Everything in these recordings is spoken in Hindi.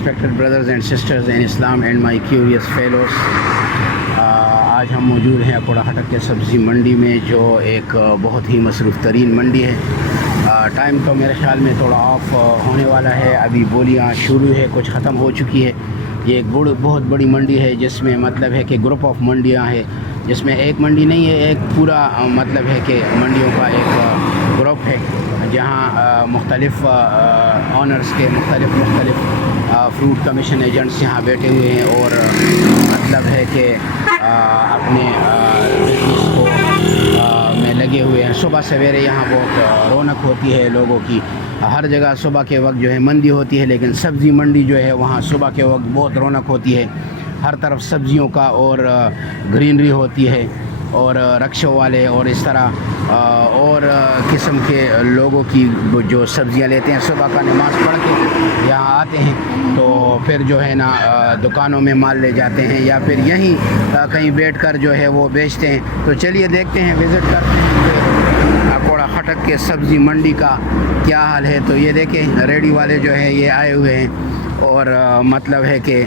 respected brothers and sisters in Islam and my curious fellows, आज हम मौजूद हैं अकोड़ा खटक के सब्ज़ी मंडी में, जो एक बहुत ही मसरूफ़ तरीन मंडी है। टाइम तो मेरे ख़्याल में थोड़ा ऑफ होने वाला है, अभी बोलियाँ शुरू है, कुछ ख़त्म हो चुकी है। ये एक बहुत बड़ी मंडी है, जिसमें मतलब है कि ग्रुप ऑफ मंडियाँ हैं, जिसमें एक मंडी नहीं है, एक पूरा मतलब है कि मंडियों का एक ग्रुप है, जहाँ मुख्तलिफ़ ऑनर्स के मुख्तलिफ़ फ्रूट कमीशन एजेंट्स यहाँ बैठे हुए हैं और मतलब है कि अपने बिजनेस को में लगे हुए हैं। सुबह सवेरे यहाँ बहुत रौनक होती है लोगों की, हर जगह सुबह के वक्त जो है मंदी होती है, लेकिन सब्ज़ी मंडी जो है वहाँ सुबह के वक्त बहुत रौनक होती है। हर तरफ सब्ज़ियों का और ग्रीनरी होती है, और रक्शों वाले और इस तरह और किस्म के लोगों की जो सब्ज़ियाँ लेते हैं, सुबह का नमाज़ पढ़ के यहाँ आते हैं, तो फिर जो है ना दुकानों में माल ले जाते हैं या फिर यहीं कहीं बैठकर जो है वो बेचते हैं। तो चलिए देखते हैं, विज़िट करते हैं अकोड़ा खटक के सब्ज़ी मंडी का क्या हाल है। तो ये देखें, रेडी वाले जो है ये आए हुए हैं और मतलब है कि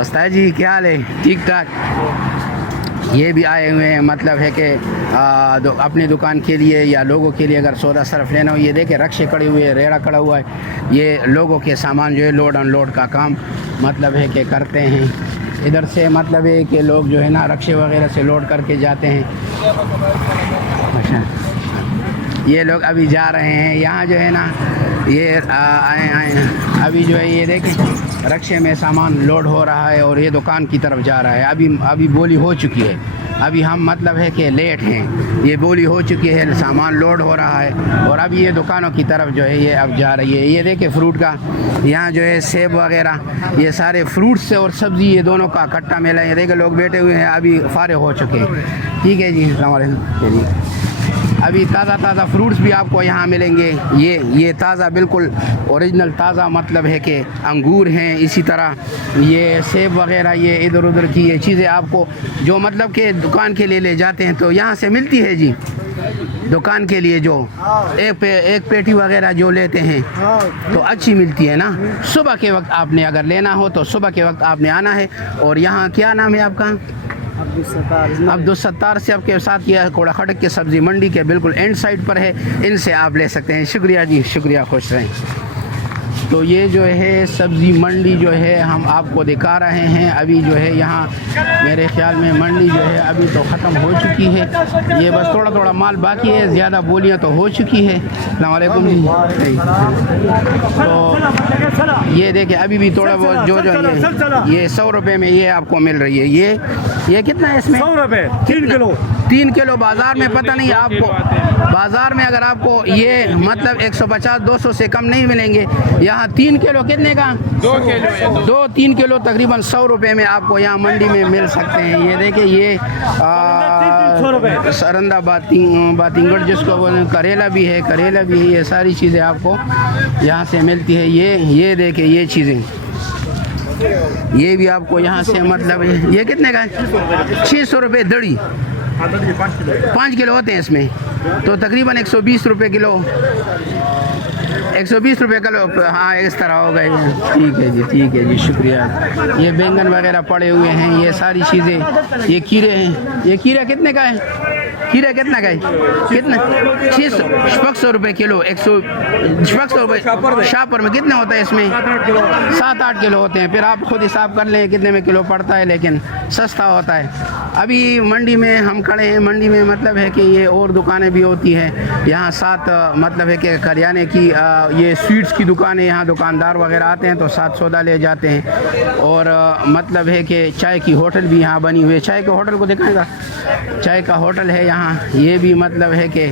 उस्ताद जी क्या हाल है? ठीक ठाक। ये भी आए हुए हैं, मतलब है कि अपनी दुकान के लिए या लोगों के लिए अगर सौदा सरफ लेना हो। ये देखें, रक्शे खड़े हुए हैं, रेड़ा खड़ा हुआ है, ये लोगों के सामान जो है लोड अनलोड का काम मतलब है कि करते हैं। इधर से मतलब है कि लोग जो है ना रक्शे वगैरह से लोड करके जाते हैं। अच्छा, ये लोग अभी जा रहे हैं, यहाँ जो है ना ये आए अभी जो है ये देखें रक्शे में सामान लोड हो रहा है और ये दुकान की तरफ जा रहा है। अभी बोली हो चुकी है, अभी हम मतलब है कि लेट हैं, ये बोली हो चुकी है, सामान लोड हो रहा है और अभी ये दुकानों की तरफ जो है ये अब जा रही है। ये देखें फ्रूट का, यहाँ जो है सेब वगैरह, ये सारे फ्रूट्स और सब्ज़ी ये दोनों का इकट्ठा मेला है। ये देखें लोग बैठे हुए हैं, अभी फारिग हो चुके हैं। ठीक है जी, अस्सलाम वालेकुम। अभी ताज़ा फ्रूट्स भी आपको यहाँ मिलेंगे। ये ताज़ा बिल्कुल ओरिजिनल ताज़ा मतलब है कि अंगूर हैं, इसी तरह ये सेब वगैरह, ये इधर उधर की ये चीज़ें आपको जो मतलब कि दुकान के लिए ले जाते हैं तो यहाँ से मिलती है जी। दुकान के लिए जो एक पेटी वगैरह जो लेते हैं तो अच्छी मिलती है ना। सुबह के वक्त आपने अगर लेना हो तो सुबह के वक्त आपने आना है। और यहाँ क्या नाम है आपका? अब्दुल सत्तार से आपके साथ। यह अकोड़ा खटक के सब्ज़ी मंडी के बिल्कुल एंड साइड पर है, इनसे आप ले सकते हैं। शुक्रिया जी, शुक्रिया, खुश रहें। तो ये जो है सब्ज़ी मंडी जो है हम आपको दिखा रहे हैं। अभी जो है यहाँ मेरे ख्याल में मंडी जो है अभी तो ख़त्म हो चुकी है, ये बस थोड़ा माल बाकी है, ज़्यादा बोलियाँ तो हो चुकी है। अस्सलाम वालेकुम जी। तो ये देखिए अभी भी थोड़ा बहुत जो ये 100 रुपये में ये आपको मिल रही है। ये कितना है इसमें? 100 रुपये 3 किलो। बाज़ार में पता नहीं आपको, बाज़ार में अगर आपको ये मतलब 150-200 से कम नहीं मिलेंगे। यहाँ 3 किलो कितने का? 2-3 किलो तकरीबन 100 रुपये में आपको यहाँ मंडी में मिल सकते हैं। ये देखिए ये सरंदा बातिंगड़ जिसको बोलते, करेला भी है, ये सारी चीज़ें आपको यहाँ से मिलती है। ये देखिए ये चीज़ें ये भी आपको यहाँ से मतलब ये कितने का है? 600 रुपये दड़ी। 5 किलो होते हैं इसमें, तो तकरीबन 120 रुपये किलो, 120 रुपये किलो। हाँ, इस तरह हो गए। ठीक है जी, शुक्रिया। ये बैंगन वगैरह पड़े हुए हैं, ये सारी चीज़ें, ये खीरे हैं। ये खीरा कितने का है? खीरा कितना का है? कितना? 600 रुपये किलो। 600 रुपये शापर में कितने होता है इसमें? 7-8 किलो होते हैं। फिर आप खुद हिसाब कर लें कितने में किलो पड़ता है, लेकिन सस्ता होता है। अभी मंडी में हम खड़े हैं, मंडी में मतलब है कि ये और दुकानें भी होती हैं यहाँ साथ, मतलब है कि करियाने की ये स्वीट्स की दुकानें, यहाँ दुकानदार वगैरह आते हैं तो साथ सौदा ले जाते हैं। और मतलब है कि चाय की होटल भी यहाँ बनी हुई है। चाय के होटल को दिखाएगा, चाय का होटल है यहाँ। ये भी मतलब है कि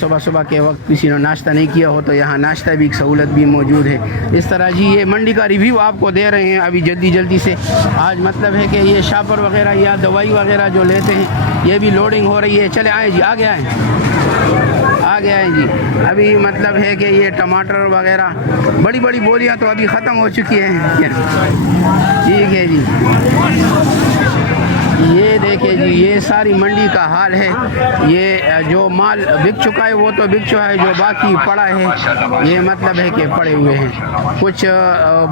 सुबह के वक्त किसी ने नाश्ता नहीं किया हो तो यहाँ नाश्ता भी सहूलत भी मौजूद है। इस तरह जी ये मंडी का रिव्यू आपको दे रहे हैं अभी जल्दी से। आज मतलब है कि ये शापर वगैरह या दवाई वगैरह जो लेते हैं ये भी लोडिंग हो रही है। चले आए जी, आगे आए जी। अभी मतलब है कि ये टमाटर वगैरह बड़ी बोलियाँ तो अभी ख़त्म हो चुकी हैं। ठीक है जी। ये देखिए जी, ये सारी मंडी का हाल है। ये जो माल बिक चुका है वो तो बिक चुका है, जो बाकी पड़ा है ये मतलब है कि पड़े हुए हैं। कुछ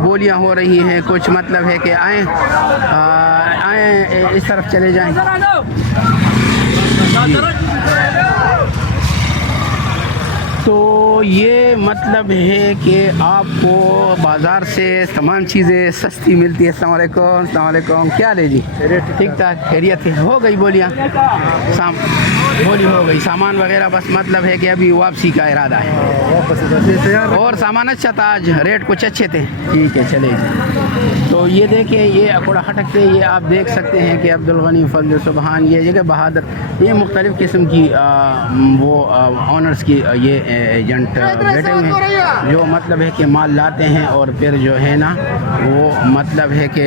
बोलियां हो रही हैं, कुछ मतलब है कि आए इस तरफ चले जाएं। तो ये मतलब है कि आपको बाज़ार से तमाम चीज़ें सस्ती मिलती है। अस्सलाम वालेकुम, क्या ले जी? ठीक ठाक, खैरियत है? हो गई बोलियाँ, बोली हो गई, सामान वगैरह बस मतलब है कि अभी वापसी का इरादा है। और सामान अच्छा था आज, रेट कुछ अच्छे थे। ठीक है, चले जी। तो ये देखिए, ये अकोड़ा हटक पे ये आप देख सकते हैं कि अब्दुल गनी, फजल सुबहान, ये जगह बहादुर, ये मुख्तलिफ़ किस्म की वो ऑनर्स की ये एजेंट बैठे हुए हैं, जो मतलब है कि माल लाते हैं और फिर जो है ना वो मतलब है कि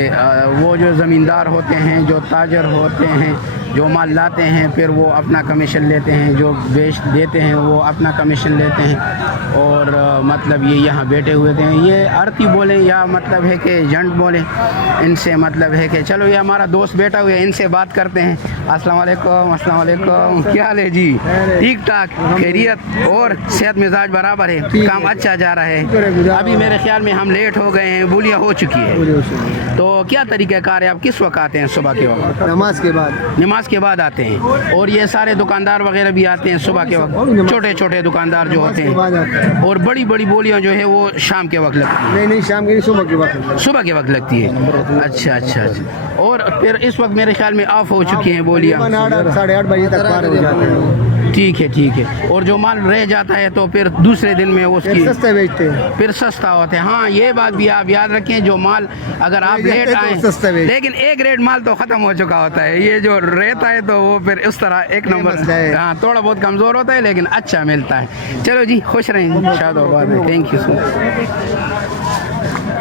वो जो ज़मींदार होते हैं, जो ताजर होते हैं, जो माल लाते हैं फिर वो अपना कमीशन लेते हैं, जो बेच देते हैं वो अपना कमीशन लेते हैं। और मतलब ये यहाँ बैठे हुए थे, ये आरती बोले या मतलब है कि एजेंट बोले, इनसे मतलब है कि चलो ये हमारा दोस्त बैठा हुआ है, इनसे बात करते हैं। अस्सलाम वालेकुम, क्या हाल है जी? ठीक ठाक, खैरियत? और सेहत मिजाज बराबर है? काम अच्छा जा रहा है? अभी मेरे ख्याल में हम लेट हो गए हैं, बोलियाँ हो चुकी है। तो क्या तरीक़ाकार है, आप किस वक्त आते हैं? सुबह के वक्त? नमाज के बाद आते हैं। और ये सारे दुकानदार वगैरह भी आते हैं सुबह के वक्त? छोटे छोटे दुकानदार जो होते हैं। और बड़ी बड़ी बोलियां जो है वो शाम के वक्त लगती है? नहीं, शाम के नहीं, सुबह के वक्त लगती है। अच्छा। और फिर इस वक्त मेरे ख्याल में ऑफ हो चुकी हैं बोलियां? 8:30 बजे तक पार हो जाते हैं। ठीक है। और जो माल रह जाता है तो फिर दूसरे दिन में उसकी सस्ते बेचते हैं, फिर सस्ता होता है। हाँ, ये बात भी आप याद रखें, जो माल अगर आप लेट आए, लेकिन एक रेट माल तो ख़त्म हो चुका होता है, ये जो रहता है तो वो फिर उस तरह एक नंबर, हाँ, थोड़ा बहुत कमज़ोर होता है लेकिन अच्छा मिलता है। चलो जी, खुश रहें, शाबाश, थैंक यू सो मच।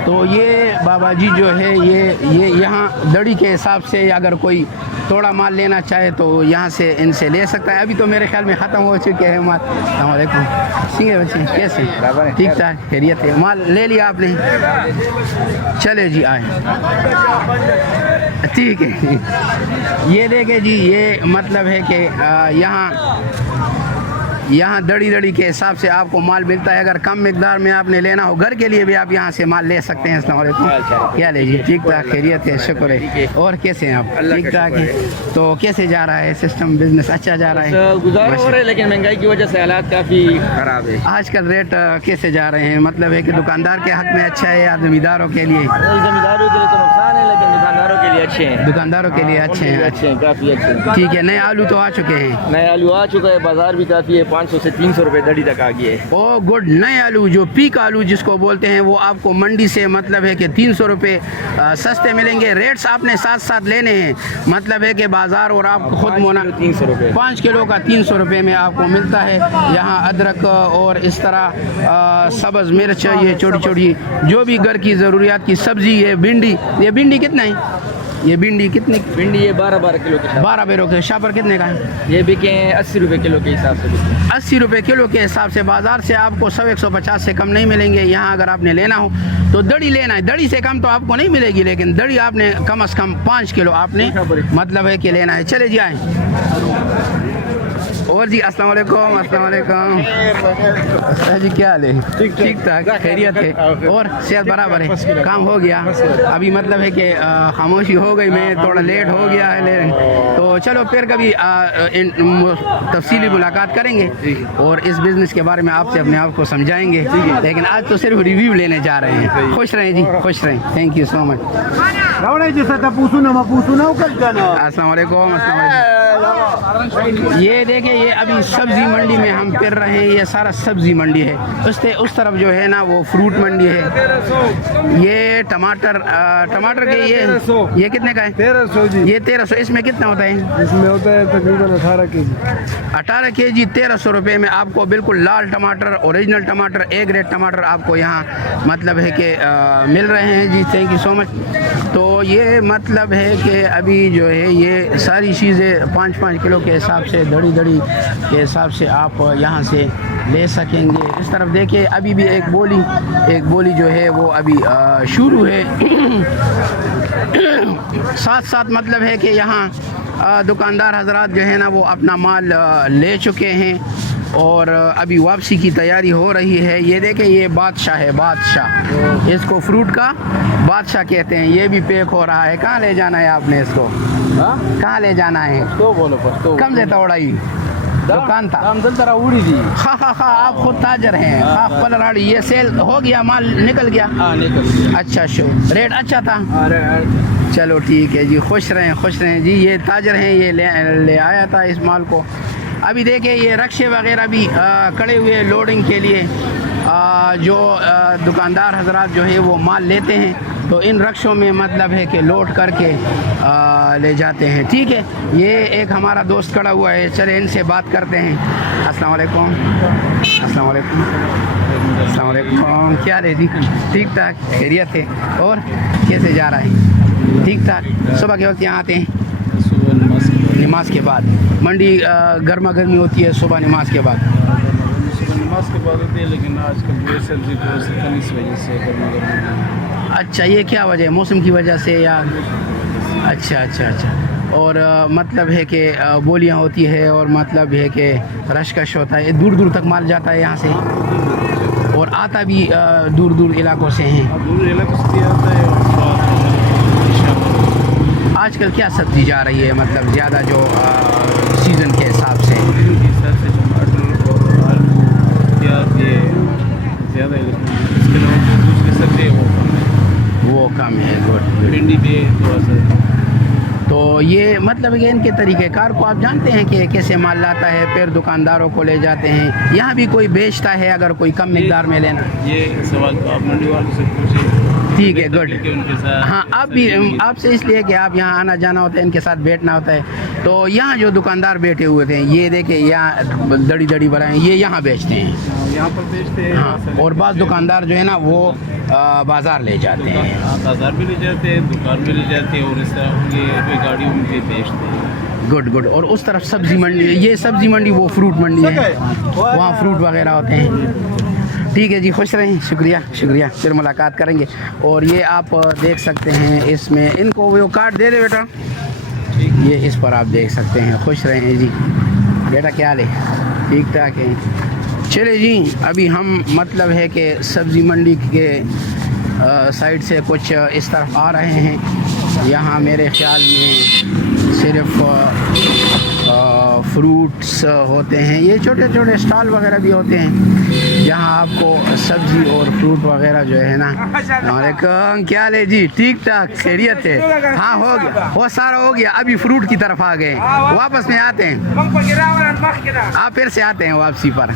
तो ये बाबा जी जो है ये यहाँ दड़ी के हिसाब से अगर कोई थोड़ा माल लेना चाहे तो यहाँ से इनसे ले सकता है। अभी तो मेरे ख्याल में ख़त्म हो चुके हैं माल। अस्सलामुअलैकुम, सिंगे बच्चे कैसे? ठीक ठाक, खैरियत है? माल ले लिया आपने? चले जी, आए, ठीक है। ये देखे जी, ये मतलब है कि यहाँ दड़ी के हिसाब से आपको माल मिलता है। अगर कम मिकदार में आपने लेना हो घर के लिए भी आप यहाँ से माल ले सकते हैं। अस्सलाम वालेकुम, क्या ले जी? ठीक ठाक, खैरियत है? शुक्र है। और कैसे हैं आप? ठीक ठाक है। तो कैसे जा रहा है सिस्टम, बिजनेस अच्छा जा रहा है? गुजारा हो रहा है, लेकिन महंगाई की वजह से हालात काफ़ी ख़राब है। आजकल रेट कैसे जा रहे हैं? मतलब है कि दुकानदार के हक में अच्छा है या ज़मींदारों के लिए? ज़मींदारों के लिए तो नुकसान है, लेकिन दुकानदारों के लिए अच्छे हैं। दुकानदारों के लिए अच्छे हैं, काफ़ी अच्छे हैं। ठीक है। नए आलू तो आ चुके हैं? नए आलू आ चुका है, बाजार भी काफ़ी है, 500 से 300 रुपए दड़ी तक आ गई है। ओ गुड। नए आलू जो पीक आलू जिसको बोलते हैं वो आपको मंडी से मतलब है कि 300 रुपये सस्ते मिलेंगे। रेट्स आपने साथ साथ लेने हैं, मतलब है कि बाज़ार और आप खुद मोना 300 रुपये, 5 किलो का 300 रुपये में आपको मिलता है। यहाँ अदरक और इस तरह सब्ज़ मिर्च, ये छोटी छोटी जो भी घर की ज़रूरियात की सब्ज़ी है। भिंडी, ये भिंडी कितना है? ये भिंडी कितने? भिंडी ये 12 किलो के 12 बेरों के। शापर कितने का है? ये बिके 80 रुपये किलो के हिसाब से बिके। 80 रुपये किलो के हिसाब से बाज़ार से आपको 100-150 से कम नहीं मिलेंगे। यहाँ अगर आपने लेना हो तो दड़ी लेना है, दड़ी से कम तो आपको नहीं मिलेगी, लेकिन दड़ी आपने कम से कम 5 किलो आपने मतलब है कि लेना है। चले जी, आए। और जी, अस्सलाम वालेकुम, जी, क्या हाल है? ठीक ठाक, खैरियत है? और सेहत बराबर है? काम हो गया? अभी मतलब है कि खामोशी हो गई, मैं थोड़ा लेट हो गया है, तो चलो फिर कभी तफसीली मुलाकात करेंगे और इस बिज़नेस के बारे में आपसे अपने आप को समझाएंगे। लेकिन आज तो सिर्फ रिव्यू लेने जा रहे हैं। खुश रहें जी, खुश रहें, थैंक यू सो मच। अस्सलाम वालेकुम। ये देखिए, ये अभी सब्ज़ी मंडी में हम फिर रहे हैं। ये सारा सब्ज़ी मंडी है। उस तरफ जो है ना वो फ्रूट मंडी है। ये टमाटर के ये कितने का है? 1300 जी। ये 1300। इसमें कितना होता है? इसमें होता है तकरीबन 18 केजी। 18 केजी 1300 रुपये में आपको बिल्कुल लाल टमाटर, ओरिजिनल टमाटर, ए ग्रेड टमाटर आपको यहाँ मतलब है कि मिल रहे हैं जी। Thank you so much. तो ये मतलब है कि अभी जो है ये सारी चीज़ें 5-5 किलो के हिसाब से, दड़ी दड़ी के हिसाब से आप यहाँ से ले सकेंगे। इस तरफ देखिए अभी भी एक बोली जो है वो अभी शुरू है। साथ साथ मतलब है कि यहाँ दुकानदार हजरात जो है ना वो अपना माल ले चुके हैं और अभी वापसी की तैयारी हो रही है। ये देखें, ये बादशाह है, बादशाह, इसको फ्रूट का बादशाह कहते हैं। ये भी पैक हो रहा है। कहाँ ले जाना है आपने इसको? कहाँ ले जाना है? तो बोलो बस तो कम लेता उड़ाई दुकान था दाम दल तरह उड़ी थी। हाँ आप खुद ताजर हैं। हाँ पलराड़ी ये सेल हो गया, माल निकल गया। निकल। अच्छा रेट अच्छा था। अरे चलो ठीक है जी, खुश रहें जी। ये ताजर हैं, ये ले आया था इस माल को। अभी देखिए ये रक्शे वगैरह भी खड़े हुए लोडिंग के लिए। जो दुकानदार हजरात जो है वो माल लेते हैं तो इन रक्शों में मतलब है कि लोड करके ले जाते हैं। ठीक है, ये एक हमारा दोस्त खड़ा हुआ है, चले इनसे बात करते हैं। अस्सलाम वालेकुम। अस्सलाम वालेकुम। अस्सलाम वालेकुम। क्या रे जी? ठीक ठाक, खैरियत है? और कैसे जा रहा है? ठीक ठाक। सुबह के वक्त यहाँ आते हैं? नमाज के बाद। मंडी गर्मा गर्मी होती है सुबह नमाज के बाद? नमाज के बाद होती है, लेकिन आजकल सब्जी तो इस वजह से गर्मा गर्मी। अच्छा, ये क्या वजह है? मौसम की वजह से या? अच्छा। और मतलब है कि बोलियां होती है और मतलब है कि रशकश होता है, दूर दूर तक माल जाता है यहाँ से और आता भी दूर दूर इलाकों से हैं। दूर इलाकों से आता है। आजकल क्या सब्जी जा रही है मतलब ज़्यादा जो सीज़न के हिसाब से? टमाटर और आलू, प्याज ये ज़्यादा है, लेकिन इसके अलावा दूसरी सब्जी वो कम है। गुड। भिंडी भी थोड़ा सा। तो ये मतलब कि इनके तरीक़ेकार को आप जानते हैं कि कैसे माल लाता है, फिर दुकानदारों को ले जाते हैं, यहाँ भी कोई बेचता है अगर कोई कम मिकदार में लेना? ये सवाल तो आप मंडी वालों से पूछे। ठीक है, गुड। उनके साथ हाँ, आप भी आपसे इसलिए कि आप यहाँ आना जाना होता है, इनके साथ बैठना होता है। तो यहाँ जो दुकानदार बैठे हुए थे, ये देखे यहाँ दड़ी दड़ी बनाए, ये यहाँ बेचते हैं, यहाँ पर बेचते हैं। हाँ, और बाज़ दुकानदार जो है ना वो बाज़ार ले जाते हैं। बाज़ार भी ले जाते हैं, दुकान भी ले जाते हैं और इस तरह ये गाड़ियों में भी बेचते हैं। गुड। और उस तरफ सब्ज़ी मंडी, ये सब्ज़ी मंडी वो फ्रूट मंडी है, वहाँ फ्रूट वगैरह होते हैं। ठीक है जी, खुश रहें। शुक्रिया। फिर मुलाकात करेंगे। और ये आप देख सकते हैं इसमें, इनको वो कार्ड दे दे बेटा, ये इस पर आप देख सकते हैं। खुश रहें जी। बेटा क्या हाल है? ठीक ठाक है। चले जी, अभी हम मतलब है कि सब्ज़ी मंडी के साइड से कुछ इस तरफ आ रहे हैं। यहाँ मेरे ख़्याल में सिर्फ फ्रूट्स होते हैं, ये छोटे छोटे स्टॉल वगैरह भी होते हैं जहाँ आपको सब्ज़ी और फ्रूट वगैरह जो है ना। वालेकुम, क्या ले जी? ठीक ठाक, खैरियत है? हाँ हो गया, वो सारा हो गया। अभी फ्रूट की तरफ आ गए, वापस में आते हैं, आप फिर से आते हैं वापसी पर।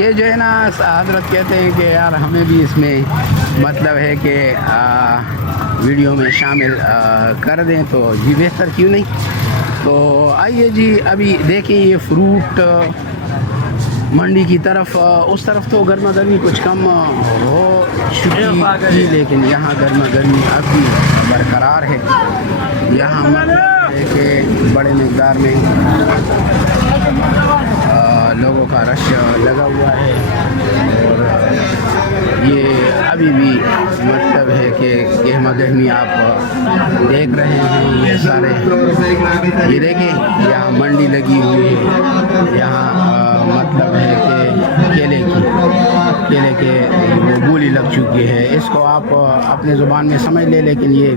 ये जो है ना हजरत कहते हैं कि यार हमें भी इसमें मतलब है कि वीडियो में शामिल कर दें, तो जी बेहतर क्यों नहीं। तो आइए जी, अभी देखिए ये फ्रूट मंडी की तरफ, उस तरफ तो गर्मा गर्मी कुछ कम हो चुकी थी, लेकिन यहाँ गर्मा गर्मी अब भी बरकरार है। यहाँ मतलब है कि बड़े मकदार में लोगों का रश लगा हुआ है और ये अभी भी मतलब है कि गहमा गहमी आप देख रहे हैं। ये सारे ये देखें, यहाँ मंडी लगी हुई है, यहाँ मतलब है कि केले के वो बोली लग चुकी है। इसको आप अपने ज़ुबान में समझ ले, लेकिन ये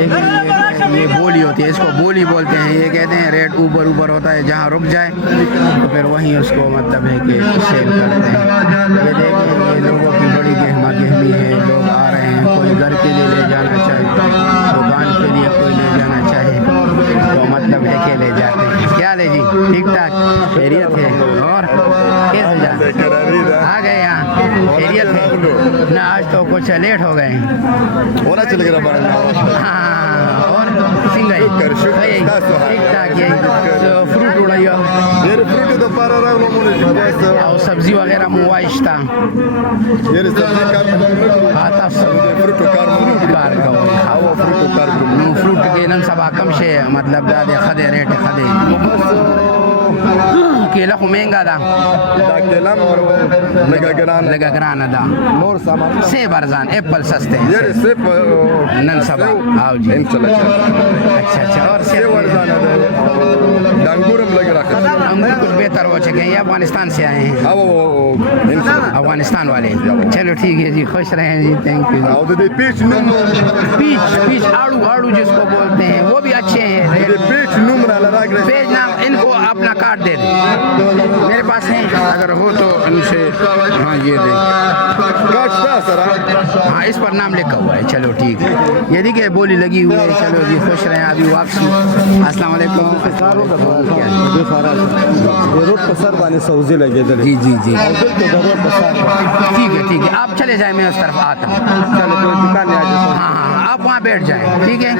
देखें ये बोली होती है, इसको बोली बोलते हैं। ये कहते हैं रेट ऊपर होता है, जहाँ रुक जाए तो फिर वहीं उसको मतलब है कि सेल करते हैं। ये देखें, ये लोगों की बड़ी गहमा गहमी है, लोग आ रहे हैं, कोई घर के लिए ले जाना चाहे, दुकान के लिए कोई ले जाना चाहे तो मतलब है कि ले जाते हैं। क्या ले जी? ठीक ठाक, खैरियत है? और कैसे जा आ गए यहाँ? खैरियत है ना? आज तो कुछ लेट हो गए होना चल गया। हाँ, और सिंगाई ठीक ठाक। ये फ्रूट उड़ाइयो और सब्जी वगैरह मुआइश था। हाँ, फ्रूट के नन सब सबा कम से मतलब दादे खदे रेट खदे केला को महंगा दा लगा ग्राना दा सेब अरजान एप्पल सस्ते हैं नन सबा आओ जी अच्छा अच्छा और सेब अंगूर कुछ बेहतर हो सके ये अफगानिस्तान से आए हैं अफगानिस्तान वाले चलो ठीक है जी खुश रहें जी थैंक यू पीच आड़ू आड़ू जिसको बोलते हैं वो भी अच्छे हैं पेज नाम इनको अपना कार्ड दे दें मेरे पास है अगर हो तो इनसे हाँ ये दे हाँ इस पर नाम लिखा हुआ है चलो ठीक है ये देखिए बोली लगी हुई है चलो जी खुश रहें अभी वापसी अस्सलाम वालेकुम रोड पर सर वाले सऊदी लगे थे जी जी जी ठीक ठीक है आप चले जाए मैं उस तरफ आता हूँ चलो तो दुकान में आ जाओ हाँ हाँ आप वहाँ बैठ जाएं ठीक है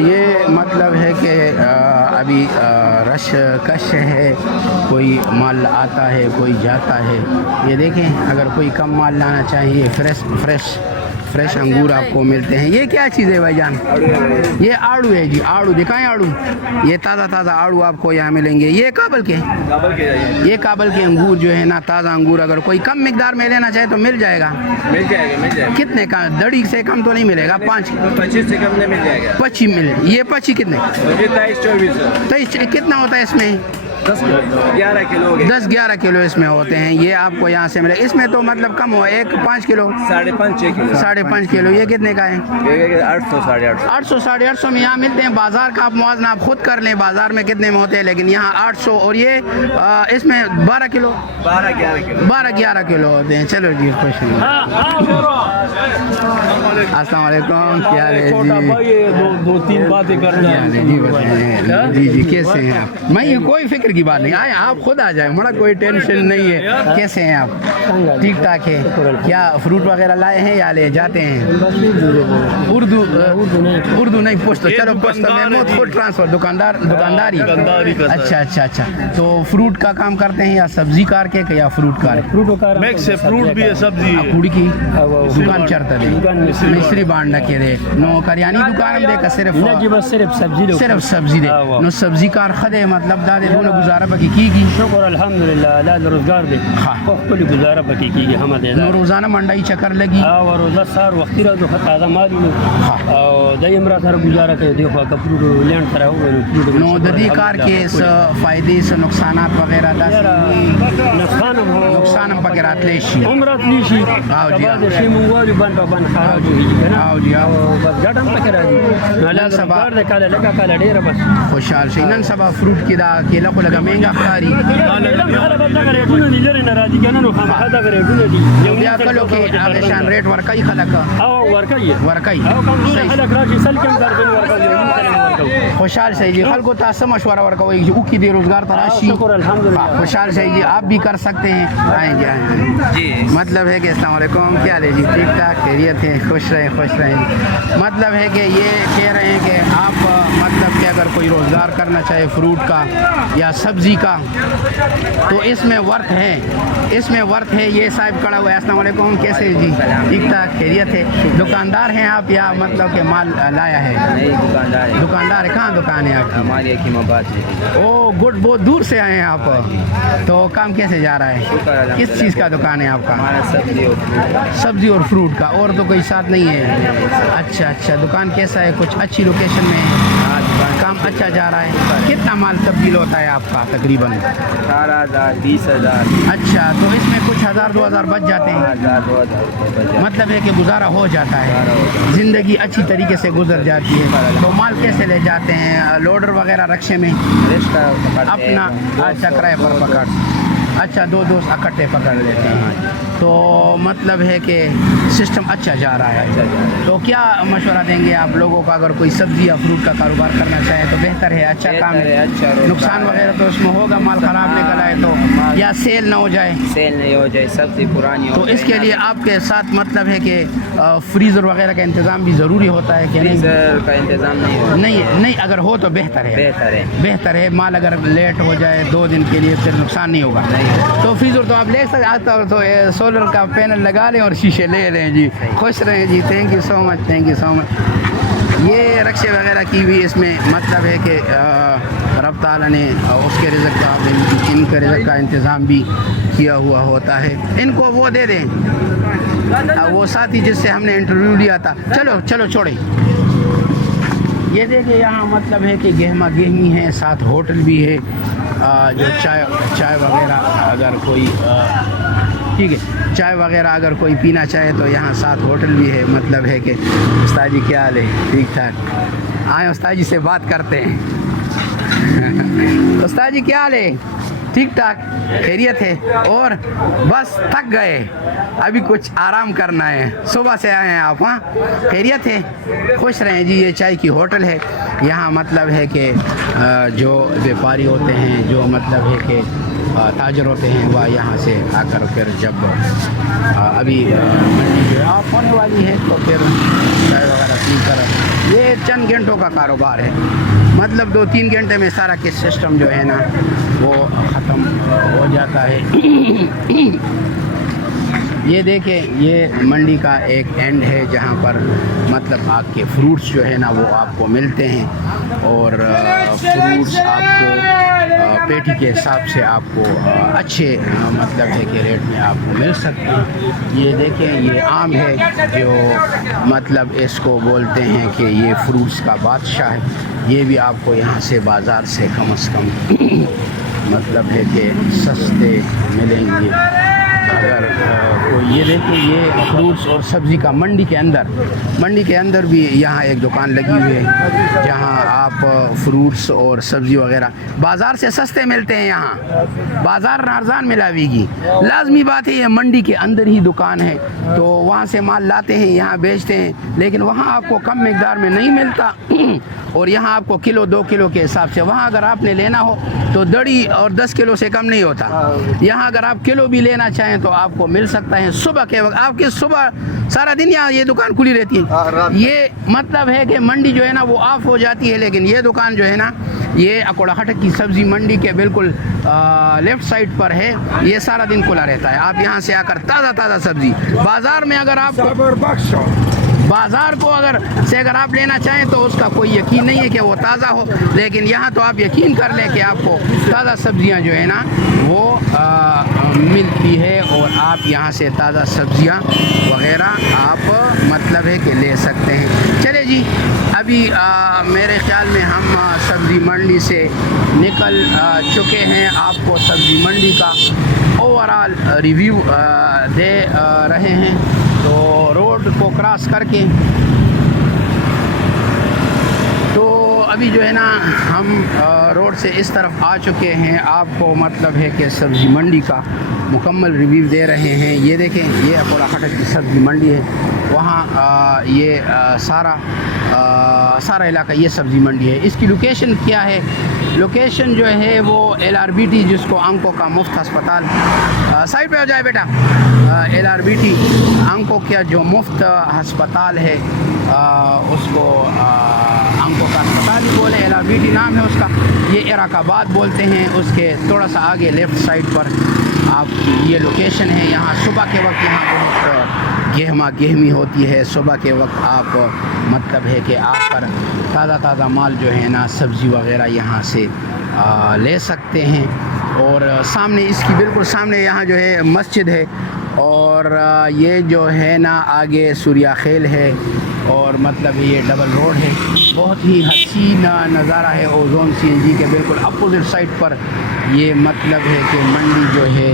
ये मतलब है कि अभी रश कश है कोई माल आता है कोई जाता है ये देखें अगर कोई कम माल लाना चाहिए फ्रेश अंगूर आपको मिलते हैं ये क्या चीज़ है भाईजान ये आड़ू है जी आड़ू दिखाएं आड़ू ये ताज़ा आड़ू आपको यहाँ मिलेंगे ये काबल के अंगूर जो है ना ताज़ा अंगूर अगर कोई कम मिकदार में लेना चाहे तो मिल जाएगा कितने का दड़ी से कम तो नहीं मिलेगा 25 से कम नहीं मिल जाएगा 25 मिले ये 25 कितने 23 कितना होता है इसमें 11 किलो 10-11 किलो इसमें होते हैं ये आपको यहाँ से मिले इसमें तो मतलब कम हो 5 किलो 5.5 किलो ये कितने का है 800-850 में यहाँ मिलते हैं बाजार का आप मुआवजा आप खुद कर लें बाजार में कितने में होते हैं लेकिन यहाँ 800 और ये इसमें 12 किलो 12-11 किलो होते हैं चलो जी खुश अस्सलाम वालेकुम क्या है जी 2-3 बातें करना जी कैसे हैं आप मैं कोई फिक्र की बात नहीं आए आप खुद आ जाए बड़ा कोई टेंशन नहीं है कैसे हैं आप ठीक ठाक है क्या फ्रूट वगैरह लाए हैं या ले जाते हैं उर्दू नहीं पुश्तो चलो पुश्तो में खुद ट्रांसफर दुकानदारी अच्छा तो फ्रूट का काम करते हैं या सब्जी कार के या फ्रूट कार फ्रूट भी है सब्जी कुड़ी की दुकान चढ़ता है मिस्त्री बांड के दे नो करियानी दुकान हम देखा सिर्फ सब्जी दे नो सब्जी कार खदे मतलब दादे दोनों गुजारा बकी की शुक्र अल्हम्दुलिल्लाह अल्लाह रोजगार दे कोई गुजारा बकी की हम दे नो रोजाना मंडाई चक्कर लगी और रोजा सार वक्त रा जो ताजा माल और दयमरा सर गुजारा के देखो कपूर लैंड सर नो ददी कार के फायदे से नुकसानात वगैरह नुकसान हम पकड़ात लेशी उम्रत लीशी आओ जी शे मुंगवारी बन खराब हुई है ना आओ जी आओ बस गडम पकड़ा जी नाला सरकार दे काले लगा काले डेर बस खुशहाल शिनन सबा फ्रूट की दा केला को लगा महंगा खारी या कलो के आगेशान रेट वर्काई खलका वर्काई खुशहाल सही जी खल को तास मशवरा वर्का हुई उकी दे रोजगार तराशी खुशहाल सही जी आप भी कर सकते हैं आएंगे जी मतलब है कि अस्सलाम वालेकुम क्या हाल है जी ठीक ठाक खैरियत है खुश रहें मतलब है कि ये कह रहे हैं कि आप मतलब कि अगर कोई रोज़गार करना चाहे फ्रूट का या सब्ज़ी का तो इसमें वर्थ है ये साहब खड़ा हुआ है अस्सलाम वालेकुम कैसे जी ठीक ठाक खैरियत है दुकानदार हैं आप या मतलब कि माल लाया है दुकानदार है कहाँ दुकान है आपकी हमारी हकीमाबाद ओ गुड बहुत दूर से आए हैं आप तो काम कैसे जा रहा है किस चीज़ का दुकान है आपका सब्जी और फ्रूट का और तो कोई साथ नहीं है अच्छा दुकान कैसा है कुछ अच्छी लोकेशन में काम अच्छा जा रहा है कितना माल तब्दील होता है आपका तकरीबन 18,000 20,000 अच्छा तो इसमें कुछ 1,000-2,000 बच जाते हैं मतलब है कि गुजारा हो जाता है ज़िंदगी अच्छी तरीके से गुजर जाती है तो माल कैसे ले जाते हैं लोडर वगैरह रक्शे में अपना अच्छा किराए पर पकड़ अच्छा दो दोस्त इकट्ठे पकड़ लेते हैं तो मतलब है कि सिस्टम अच्छा जा रहा है तो क्या मशवरा देंगे आप लोगों को अगर कोई सब्ज़ी या फ्रूट का कारोबार करना चाहे तो बेहतर है अच्छा काम है नुकसान वगैरह तो उसमें होगा माल ख़राब निकल आए तो या सेल ना हो जाए सब्ज़ी पुरानी तो इसके लिए आपके साथ मतलब है कि फ्रीज़र वगैरह का इंतज़ाम भी ज़रूरी होता है कि फ्रीज़र का इंतज़ाम नहीं अगर हो तो बेहतर है माल अगर लेट हो जाए 2 दिन के लिए फिर नुकसान नहीं होगा तो फ्रीज़र तो आप ले सकते आता तो सोलर का पैनल लगा लें और शीशे ले लें जी खुश रहें जी थैंक यू सो मच ये रक्शे वगैरह की भी इसमें मतलब है कि रब ताला ने उसके रिज़्क़ का इनके रिज़्क़ का इंतज़ाम भी किया हुआ होता है। इनको वो दे दें, वो साथी जिससे हमने इंटरव्यू लिया था। चलो चलो छोड़े। ये देखिए यहाँ मतलब है कि गहमा गहमी है, साथ होटल भी है। जो चाय वगैरह अगर कोई ठीक है, चाय वगैरह अगर कोई पीना चाहे तो यहाँ साथ होटल भी है। मतलब है कि उस्ताद जी क्या हाल है? ठीक ठाक। आए उस्ताद जी से बात करते हैं। उस्ताद जी क्या हाल है? ठीक ठाक, खैरियत है? और बस थक गए, अभी कुछ आराम करना है। सुबह से आए हैं आप? हाँ, खैरियत है? खुश रहें जी। ये चाय की होटल है। यहाँ मतलब है कि जो व्यापारी होते हैं, जो मतलब है कि ताजर होते हैं, वह यहाँ से आकर फिर जब अभी मंडी जो है ऑफ होने वाली है तो फिर चाय वगैरह पी कर, ये चंद घंटों का कारोबार है। मतलब 2-3 घंटे में सारा के सिस्टम जो है ना वो ख़त्म हो जाता है। ये देखें, ये मंडी का एक एंड है जहाँ पर मतलब आपके फ्रूट्स जो है ना वो आपको मिलते हैं। और फ्रूट्स आपको पेटी के हिसाब से आपको अच्छे मतलब है कि रेट में आपको मिल सकते हैं। ये देखें, ये आम है जो मतलब इसको बोलते हैं कि ये फ्रूट्स का बादशाह है। ये भी आपको यहाँ से बाज़ार से कम से कम मतलब है कि सस्ते मिलेंगे। अगर कोई ये देखिए, ये फ्रूट्स और सब्ज़ी का मंडी के अंदर भी यहाँ एक दुकान लगी हुई है जहाँ आप फ्रूट्स और सब्ज़ी वगैरह बाज़ार से सस्ते मिलते हैं। यहाँ बाज़ार नारजान मिलावेगी, लाजमी बात है। ये मंडी के अंदर ही दुकान है तो वहाँ से माल लाते हैं, यहाँ बेचते हैं, लेकिन वहाँ आपको कम मिकदार में नहीं मिलता। और यहाँ आपको किलो 2 किलो के हिसाब से, वहाँ अगर आपने लेना हो तो दड़ी और 10 किलो से कम नहीं होता। यहाँ अगर आप किलो भी लेना चाहें तो आपको मिल सकता है सुबह के वक्त। आपकी सुबह सारा दिन यहाँ ये दुकान खुली रहती है। ये मतलब है कि मंडी जो है ना वो ऑफ हो जाती है, लेकिन ये दुकान जो है ना ये अकोड़ा खटक की सब्ज़ी मंडी के बिल्कुल लेफ़्ट साइड पर है। ये सारा दिन खुला रहता है। आप यहाँ से आकर ताज़ा सब्ज़ी बाज़ार में अगर आप बाज़ार को अगर आप लेना चाहें तो उसका कोई यकीन नहीं है कि वो ताज़ा हो, लेकिन यहाँ तो आप यकीन कर लें कि आपको ताज़ा सब्ज़ियाँ जो है ना वो मिलती है। और आप यहाँ से ताज़ा सब्ज़ियाँ वगैरह आप मतलब है कि ले सकते हैं। चले जी, अभी मेरे ख्याल में हम सब्ज़ी मंडी से निकल चुके हैं। आपको सब्ज़ी मंडी का ओवरऑल रिव्यू दे रहे हैं। तो रोड को क्रॉस करके तो अभी जो है ना हम रोड से इस तरफ आ चुके हैं। आपको मतलब है कि सब्ज़ी मंडी का मुकम्मल रिव्यू दे रहे हैं। ये देखें, ये अकोड़ा खटक की सब्ज़ी मंडी है। वहाँ ये सारा इलाका ये सब्ज़ी मंडी है। इसकी लोकेशन क्या है? लोकेशन जो है वो LRBT, जिसको आंखों का मुफ्त अस्पताल, साइड पे हो जाए बेटा, LRBT आंखों का जो मुफ्त अस्पताल है उसको आंखों का अस्पताल ही बोले, LRBT नाम है उसका। ये इराकाबाद बोलते हैं। उसके थोड़ा सा आगे लेफ़्ट साइड पर आप ये लोकेशन है। यहाँ सुबह के वक्त यहाँ बहुत गहमा गहमी होती है। सुबह के वक्त आप मतलब है कि आकर ताज़ा माल जो है ना सब्ज़ी वगैरह यहाँ से ले सकते हैं। और सामने इसकी बिल्कुल सामने यहाँ जो है मस्जिद है। और ये जो है ना आगे सूर्या खेल है और मतलब ये डबल रोड है। बहुत ही हसीन नज़ारा है। ओजोन CNG के बिल्कुल अपोजिट साइड पर ये मतलब है कि मंडी जो है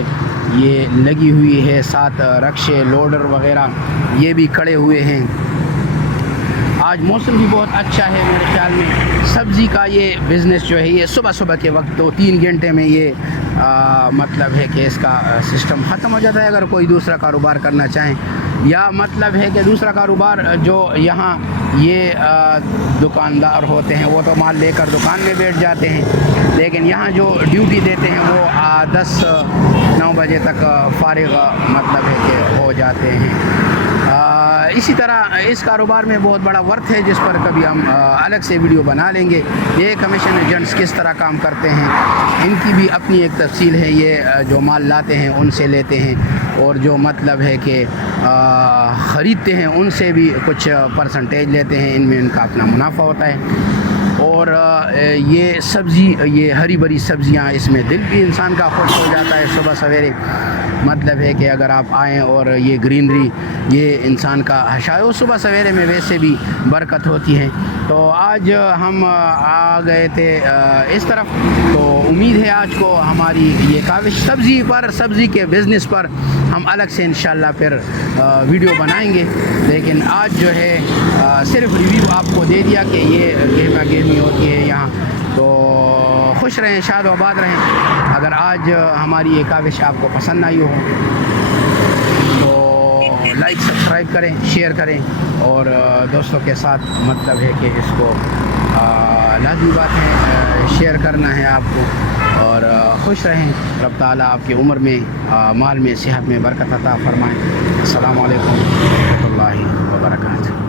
ये लगी हुई है। साथ रक्शे लोडर वगैरह ये भी खड़े हुए हैं। आज मौसम भी बहुत अच्छा है। मेरे ख्याल में सब्ज़ी का ये बिज़नेस जो है ये सुबह के वक्त 2-3 घंटे में ये मतलब है कि इसका सिस्टम ख़त्म हो जाता है। अगर कोई दूसरा कारोबार करना चाहें, या मतलब है कि दूसरा कारोबार जो यहाँ ये दुकानदार होते हैं वो तो माल लेकर दुकान में बैठ जाते हैं, लेकिन यहाँ जो ड्यूटी देते हैं वो 10-9 बजे तक फारिग मतलब है कि हो जाते हैं। इसी तरह इस कारोबार में बहुत बड़ा वर्थ है जिस पर कभी हम अलग से वीडियो बना लेंगे। ये कमीशन एजेंट्स किस तरह काम करते हैं, इनकी भी अपनी एक तफसील है। ये जो माल लाते हैं उनसे लेते हैं और जो मतलब है कि ख़रीदते हैं उनसे भी कुछ परसेंटेज लेते हैं, इनमें इनका अपना मुनाफा होता है। और ये सब्ज़ी, ये हरी भरी सब्ज़ियाँ, इसमें दिल भी इंसान का खुश हो जाता है सुबह सवेरे। मतलब है कि अगर आप आएँ और ये ग्रीनरी, ये इंसान का हशायो सुबह सवेरे में वैसे भी बरकत होती है। तो आज हम आ गए थे इस तरफ, तो उम्मीद है आज को हमारी ये काविश सब्ज़ी के बिज़नेस पर हम अलग से इंशाल्लाह फिर वीडियो बनाएंगे। लेकिन आज जो है सिर्फ रिव्यू आपको दे दिया कि ये गहमा गहमी होती है यहाँ। तो खुश रहें, शाद आबाद रहें। अगर आज हमारी ये काविश आपको पसंद आई हो तो लाइक सब्सक्राइब करें, शेयर करें और दोस्तों के साथ मतलब है कि इसको लाज़मी बात है शेयर करना है आपको। और खुश रहें, रब ताला आपकी उम्र में, माल में, सेहत में बरकत अता फरमाएँ। अस्सलामु अलैकुम व रहमतुल्लाहि व बरकातहू।